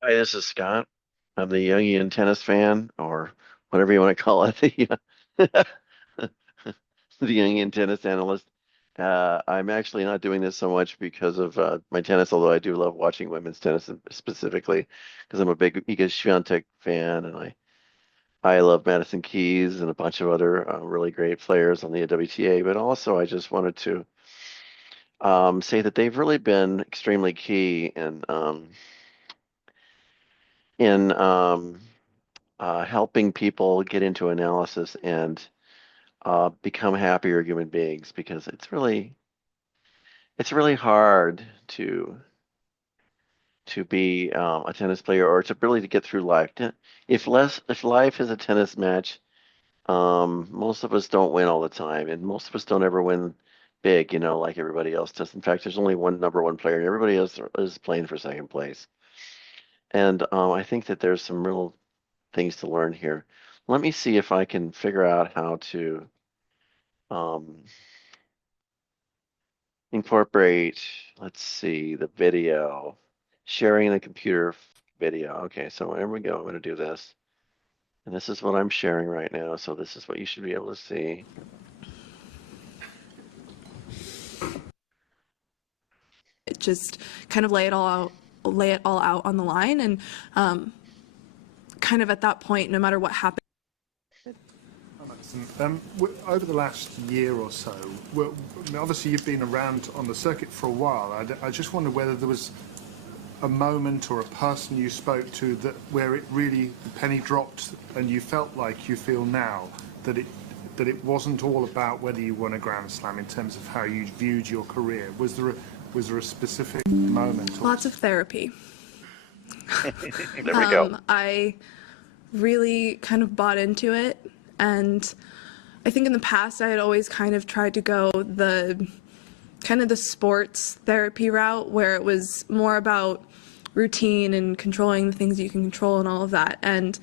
Hi, this is Scott. I'm the Jungian tennis fan, or whatever you want to call it, the Jungian tennis analyst. I'm actually not doing this so much because of my tennis, although I do love watching women's tennis specifically because I'm a big Iga Swiatek fan, and I love Madison Keys and a bunch of other really great players on the WTA. But also, I just wanted to say that they've really been extremely key in helping people get into analysis and become happier human beings because it's really hard to be a tennis player or to really to get through life. If life is a tennis match, most of us don't win all the time, and most of us don't ever win big, like everybody else does. In fact, there's only one number one player, and everybody else is playing for second place. And I think that there's some real things to learn here. Let me see if I can figure out how to um, incorporate, let's see, the video, sharing the computer video. Okay, so there we go. I'm going to do this. And this is what I'm sharing right now. So this is what you should be able to see. Just kind of lay it all out on the line, and um, kind of at that point, no matter what happens. Madison, over the last year or so, obviously you've been around on the circuit for a while. I just wonder whether there was a moment or a person you spoke to that where it really the penny dropped and you felt like you feel now that it wasn't all about whether you won a Grand Slam in terms of how you viewed your career. Was there a specific moment? Or Lots of therapy. There we go. I really kind of bought into it, and I think in the past I had always kind of tried to go the sports therapy route where it was more about routine and controlling the things you can control and all of that. And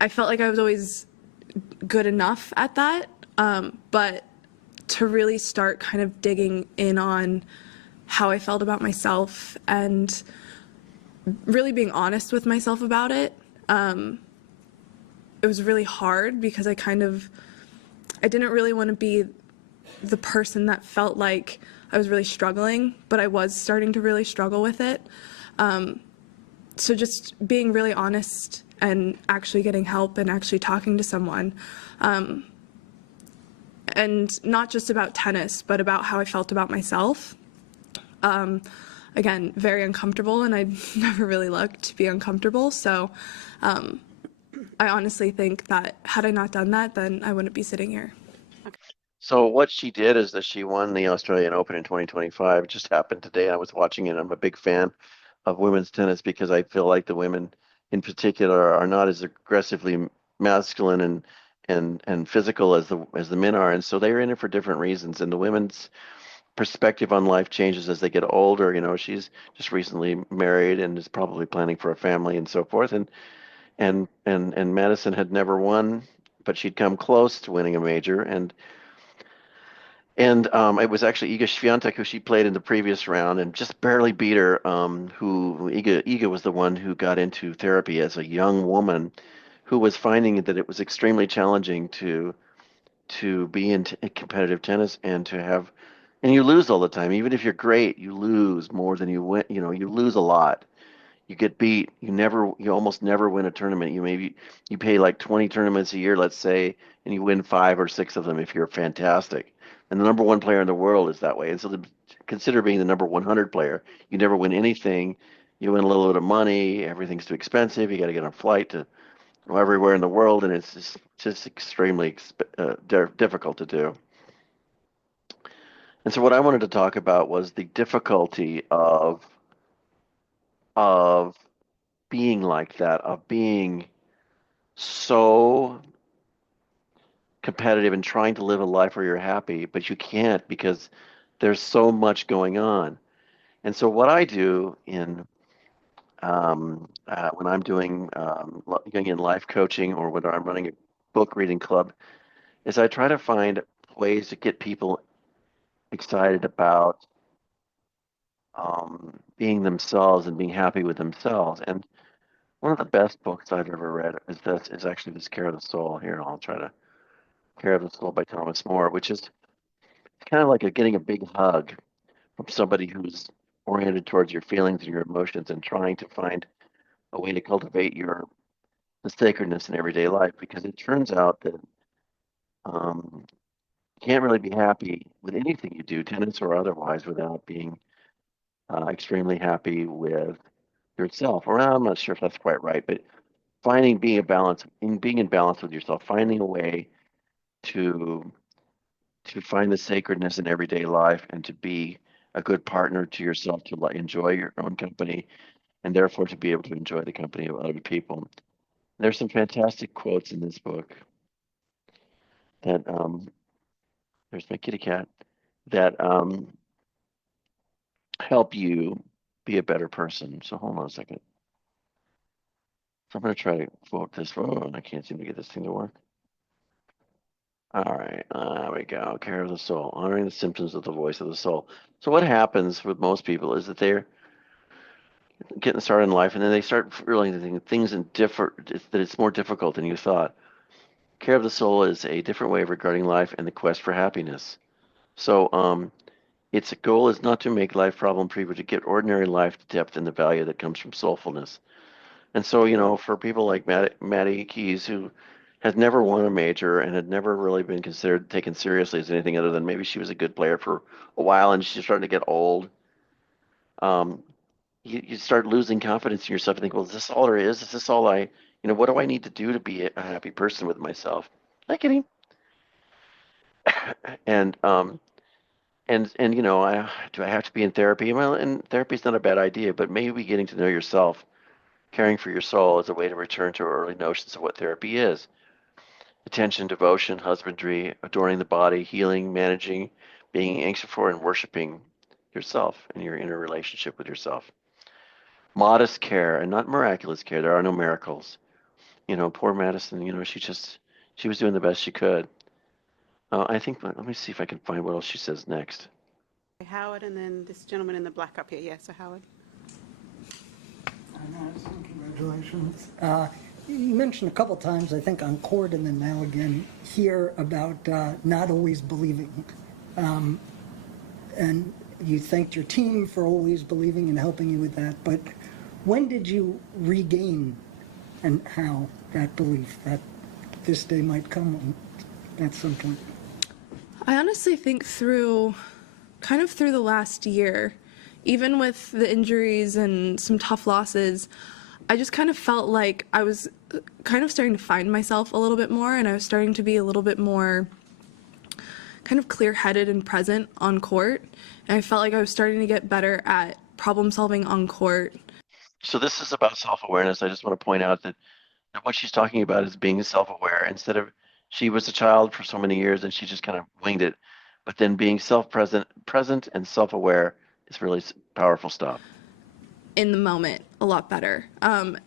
I felt like I was always good enough at that. But to really start kind of digging in on how I felt about myself and really being honest with myself about it, it was really hard because I didn't really want to be the person that felt like I was really struggling, but I was starting to really struggle with it. So just being really honest and actually getting help and actually talking to someone, and not just about tennis, but about how I felt about myself. Again, very uncomfortable, and I never really looked to be uncomfortable. So I honestly think that had I not done that, then I wouldn't be sitting here. So what she did is that she won the Australian Open in 2025. It just happened today. I was watching it. I'm a big fan of women's tennis because I feel like the women in particular are not as aggressively masculine and physical as the men are, and so they're in it for different reasons. And the women's perspective on life changes as they get older. She's just recently married and is probably planning for a family and so forth. And Madison had never won, but she'd come close to winning a major. And it was actually Iga Swiatek who she played in the previous round and just barely beat her. Iga was the one who got into therapy as a young woman, who was finding that it was extremely challenging to be in competitive tennis and you lose all the time. Even if you're great, you lose more than you win. You lose a lot. You get beat. You almost never win a tournament. You pay like 20 tournaments a year, let's say, and you win five or six of them if you're fantastic. And the number one player in the world is that way. And so consider being the number 100 player. You never win anything. You win a little bit of money. Everything's too expensive. You got to get on a flight to go everywhere in the world, and it's just extremely difficult to do. And so what I wanted to talk about was the difficulty of being like that, of being so competitive and trying to live a life where you're happy, but you can't because there's so much going on. And so what I do when I'm doing going in life coaching or when I'm running a book reading club is I try to find ways to get people excited about being themselves and being happy with themselves. And one of the best books I've ever read is actually this Care of the Soul. Here, I'll try to Care of the Soul by Thomas More, which is kind of like getting a big hug from somebody who's oriented towards your feelings and your emotions and trying to find a way to cultivate the sacredness in everyday life. Because it turns out that you can't really be happy with anything you do, tennis or otherwise, without being extremely happy with yourself. Or I'm not sure if that's quite right, but finding being in balance with yourself, finding a way to find the sacredness in everyday life and to be a good partner to yourself, to enjoy your own company, and therefore to be able to enjoy the company of other people. There's some fantastic quotes in this book that there's my kitty cat that help you be a better person. So hold on a second. So I'm going to try to quote this. Oh, I can't seem to get this thing to work. All right, there we go. Care of the soul, honoring the symptoms of the voice of the soul. So what happens with most people is that they're getting started in life, and then they start realizing things that it's more difficult than you thought. Care of the soul is a different way of regarding life and the quest for happiness. So, its goal is not to make life problem-free, but to get ordinary life the depth and the value that comes from soulfulness. And so, for people like Maddie Keys, who has never won a major and had never really been considered taken seriously as anything other than maybe she was a good player for a while and she's starting to get old, um, you start losing confidence in yourself and think, well, is this all there is? Is this all what do I need to do to be a happy person with myself? Hi, Kitty. And do I have to be in therapy? Well, and therapy is not a bad idea, but maybe getting to know yourself, caring for your soul, is a way to return to early notions of what therapy is: attention, devotion, husbandry, adoring the body, healing, managing, being anxious for, and worshiping yourself and your inner relationship with yourself. Modest care and not miraculous care. There are no miracles. Poor Madison, she was doing the best she could. I think, let me see if I can find what else she says next. Howard, and then this gentleman in the black up here. Yeah, so Howard. Hi, Madison. Congratulations. You mentioned a couple times, I think, on court and then now again here about not always believing. And you thanked your team for always believing and helping you with that. But when did you regain and how that belief that this day might come at some point? I honestly think through the last year, even with the injuries and some tough losses, I just kind of felt like I was kind of starting to find myself a little bit more, and I was starting to be a little bit more kind of clear-headed and present on court. And I felt like I was starting to get better at problem solving on court. So this is about self-awareness. I just want to point out that what she's talking about is being self-aware. Instead of, she was a child for so many years and she just kind of winged it. But then being present and self-aware is really powerful stuff. In the moment a lot better. And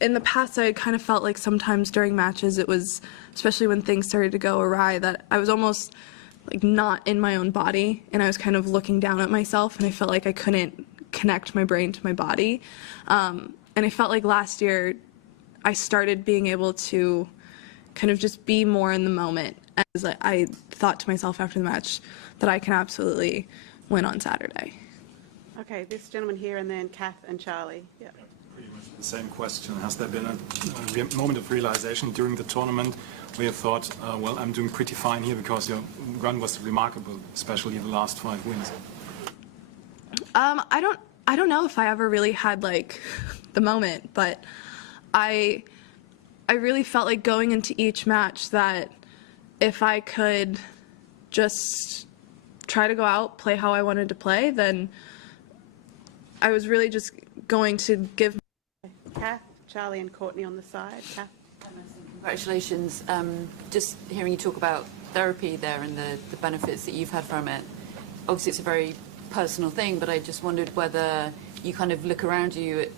in the past, I kind of felt like sometimes during matches, it was, especially when things started to go awry, that I was almost like not in my own body, and I was kind of looking down at myself, and I felt like I couldn't connect my brain to my body. And I felt like last year I started being able to kind of just be more in the moment, as I thought to myself after the match that I can absolutely win on Saturday. Okay, this gentleman here, and then Kath and Charlie. Yeah. Pretty much the same question. Has there been a moment of realization during the tournament where you thought, well, I'm doing pretty fine here because your run was remarkable, especially the last 5 wins? I don't know if I ever really had like the moment, but I really felt like going into each match that if I could just try to go out, play how I wanted to play, then I was really just going to give. Kath, Charlie, and Courtney on the side. Kath. Congratulations. Just hearing you talk about therapy there and the benefits that you've had from it. Obviously, it's a very personal thing, but I just wondered whether you kind of look around you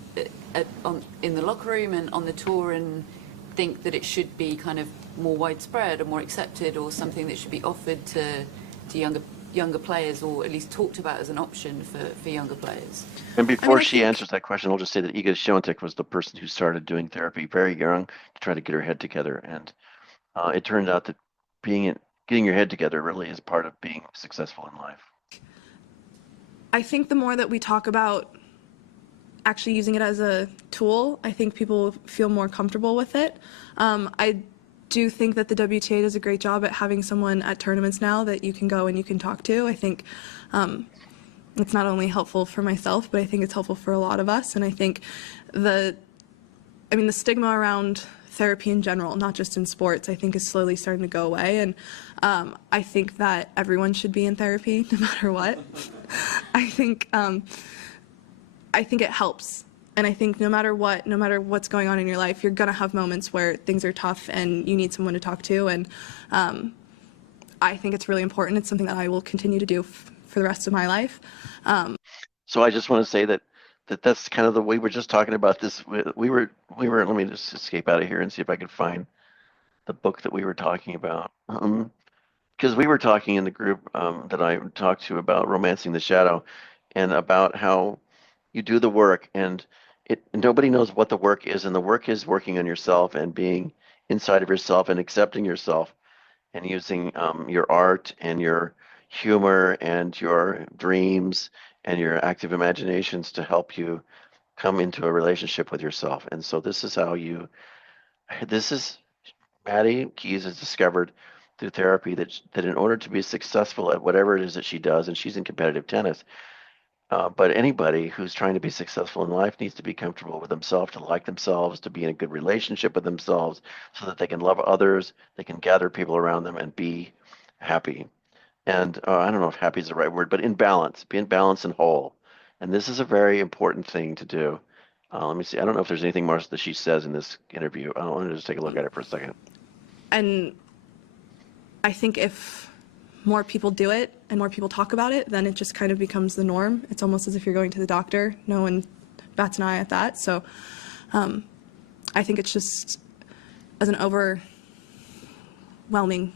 in the locker room and on the tour and think that it should be kind of more widespread or more accepted, or something that should be offered to younger younger players, or at least talked about as an option for younger players? And I mean, before I she think answers that question, I'll just say that Iga Świątek was the person who started doing therapy very young to try to get her head together, and it turned out that getting your head together really is part of being successful in life. I think the more that we talk about actually using it as a tool, I think people feel more comfortable with it. I do think that the WTA does a great job at having someone at tournaments now that you can go and you can talk to. I think it's not only helpful for myself, but I think it's helpful for a lot of us. And I think the stigma around therapy in general, not just in sports, I think is slowly starting to go away. And I think that everyone should be in therapy no matter what. I think it helps. And I think no matter what's going on in your life, you're going to have moments where things are tough and you need someone to talk to. And I think it's really important. It's something that I will continue to do for the rest of my life. So I just want to say that's kind of the way we're just talking about this. We were. Let me just escape out of here and see if I can find the book that we were talking about. Because we were talking in the group that I talked to about romancing the shadow, and about how you do the work, and nobody knows what the work is, and the work is working on yourself and being inside of yourself and accepting yourself and using your art and your humor and your dreams and your active imaginations to help you come into a relationship with yourself. And so this is Maddie Keys has discovered through therapy that in order to be successful at whatever it is that she does, and she's in competitive tennis, but anybody who's trying to be successful in life needs to be comfortable with themselves, to like themselves, to be in a good relationship with themselves, so that they can love others, they can gather people around them, and be happy. And I don't know if happy is the right word, but in balance, be in balance and whole. And this is a very important thing to do. Let me see. I don't know if there's anything more that she says in this interview. I want to just take a look at it for a second. And I think if more people do it and more people talk about it, then it just kind of becomes the norm. It's almost as if you're going to the doctor. No one bats an eye at that. So I think it's just as an overwhelming,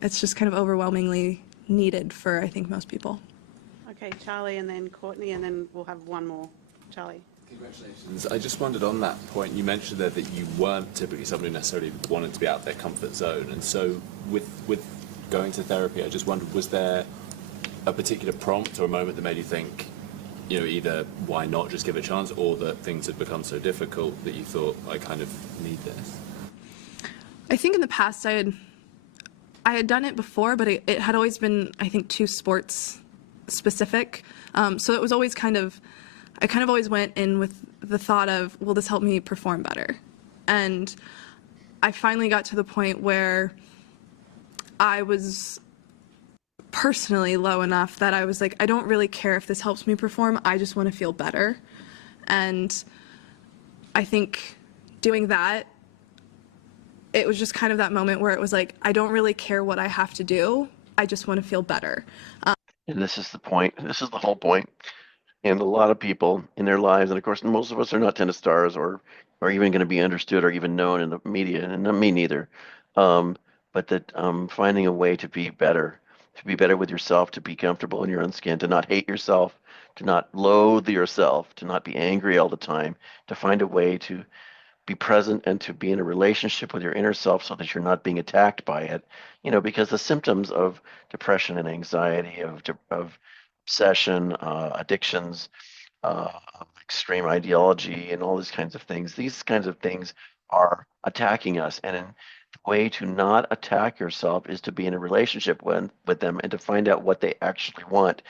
it's just kind of overwhelmingly needed for, I think, most people. Okay, Charlie and then Courtney, and then we'll have one more. Charlie. Congratulations. I just wondered on that point, you mentioned there that you weren't typically somebody who necessarily wanted to be out of their comfort zone. And so with going to therapy, I just wondered, was there a particular prompt or a moment that made you think, either why not just give it a chance, or that things had become so difficult that you thought, I kind of need this? I think in the past I had done it before, but it had always been, I think, too sports specific. So it was always I kind of always went in with the thought of, will this help me perform better? And I finally got to the point where I was personally low enough that I was like, I don't really care if this helps me perform, I just want to feel better. And I think doing that, it was just kind of that moment where it was like, I don't really care what I have to do, I just want to feel better. And this is the point. This is the whole point. And a lot of people in their lives, and of course, most of us are not tennis stars or even going to be understood or even known in the media, and not me neither. But that finding a way to be better with yourself, to be comfortable in your own skin, to not hate yourself, to not loathe yourself, to not be angry all the time, to find a way to be present and to be in a relationship with your inner self so that you're not being attacked by it. Because the symptoms of depression and anxiety, of obsession, addictions, extreme ideology, and all these kinds of things. These kinds of things are attacking us, and the way to not attack yourself is to be in a relationship with them and to find out what they actually want.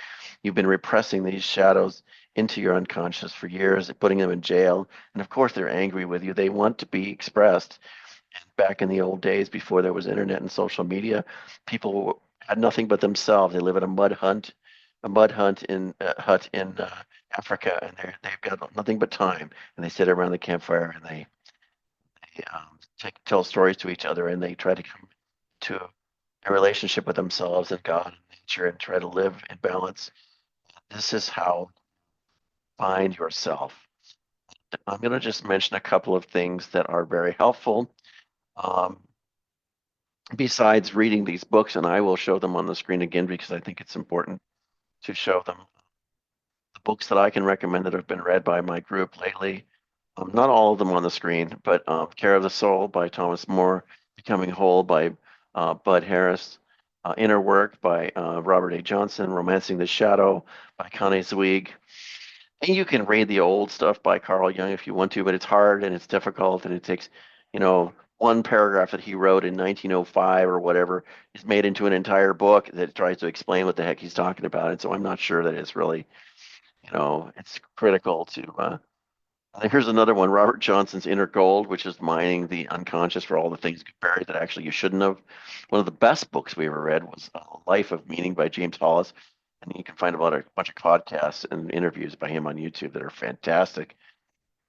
You've been repressing these shadows into your unconscious for years, putting them in jail, and of course they're angry with you. They want to be expressed. And back in the old days, before there was internet and social media, people had nothing but themselves. They live in a mud hut in Africa, and they've got nothing but time, and they sit around the campfire and they tell stories to each other, and they try to come to a relationship with themselves and God and nature and try to live in balance. This is how you find yourself. I'm going to just mention a couple of things that are very helpful. besides reading these books, and I will show them on the screen again because I think it's important to show them the books that I can recommend that have been read by my group lately. Not all of them on the screen, but Care of the Soul by Thomas More, Becoming Whole by Bud Harris, Inner Work by Robert A. Johnson, Romancing the Shadow by Connie Zweig. And you can read the old stuff by Carl Jung if you want to, but it's hard and it's difficult and it takes, one paragraph that he wrote in 1905 or whatever is made into an entire book that tries to explain what the heck he's talking about. And so I'm not sure that it's really, it's critical to here's another one, Robert Johnson's Inner Gold, which is mining the unconscious for all the things buried that actually you shouldn't have. One of the best books we ever read was Life of Meaning by James Hollis. And you can find about a bunch of podcasts and interviews by him on YouTube that are fantastic.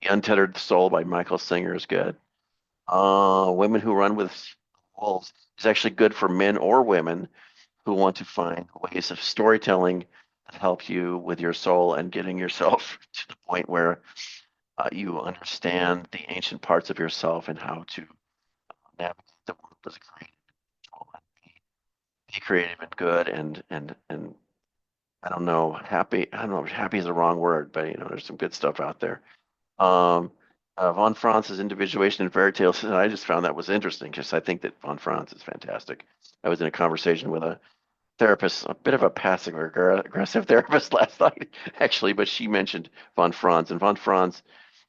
The Untethered Soul by Michael Singer is good. Women Who Run with Wolves is actually good for men or women who want to find ways of storytelling that help you with your soul and getting yourself to the point where you understand the ancient parts of yourself and how to navigate the world as a creative individual and be creative and good and I don't know, happy. I don't know if happy is the wrong word, but there's some good stuff out there. Um, von Franz's Individuation and Fairy Tales, I just found that was interesting because I think that von Franz is fantastic. I was in a conversation with a therapist, a bit of a passive aggressive therapist last night, actually, but she mentioned von Franz, and von Franz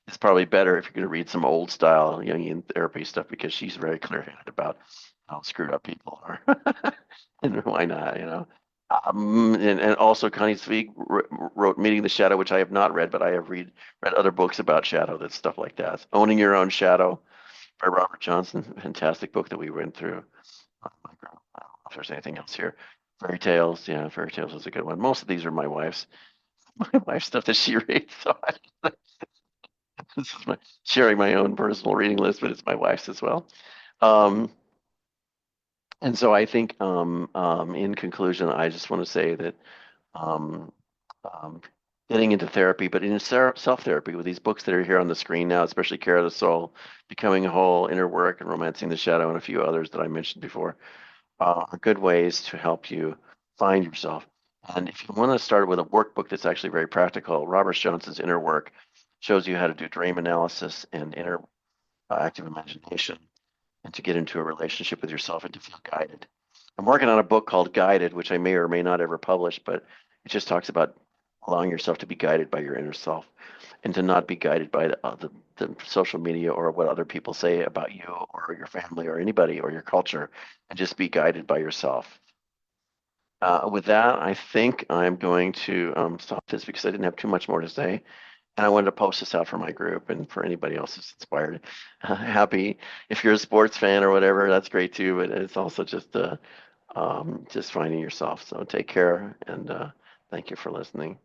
is probably better if you're going to read some old style Jungian therapy stuff because she's very clear-headed about how screwed up people are, and why not. And also Connie Zweig wrote Meeting the Shadow, which I have not read, but I have read other books about shadow, that's stuff like that. Owning Your Own Shadow by Robert Johnson, fantastic book that we went through. I don't know if there's anything else here. Fairy Tales, yeah, Fairy Tales is a good one. Most of these are my wife's stuff that she reads. So this is sharing my own personal reading list, but it's my wife's as well. Um, and so I think, in conclusion, I just want to say that um, um, getting into therapy, but in self-therapy with these books that are here on the screen now, especially Care of the Soul, Becoming Whole, Inner Work, and Romancing the Shadow, and a few others that I mentioned before, are good ways to help you find yourself. And if you want to start with a workbook that's actually very practical, Robert Johnson's Inner Work shows you how to do dream analysis and inner active imagination and to get into a relationship with yourself and to feel guided. I'm working on a book called Guided, which I may or may not ever publish, but it just talks about allowing yourself to be guided by your inner self and to not be guided by the social media or what other people say about you or your family or anybody or your culture, and just be guided by yourself. With that, I think I'm going to stop this because I didn't have too much more to say. And I wanted to post this out for my group and for anybody else who's inspired. Happy if you're a sports fan or whatever, that's great too. But it's also just finding yourself. So take care and thank you for listening.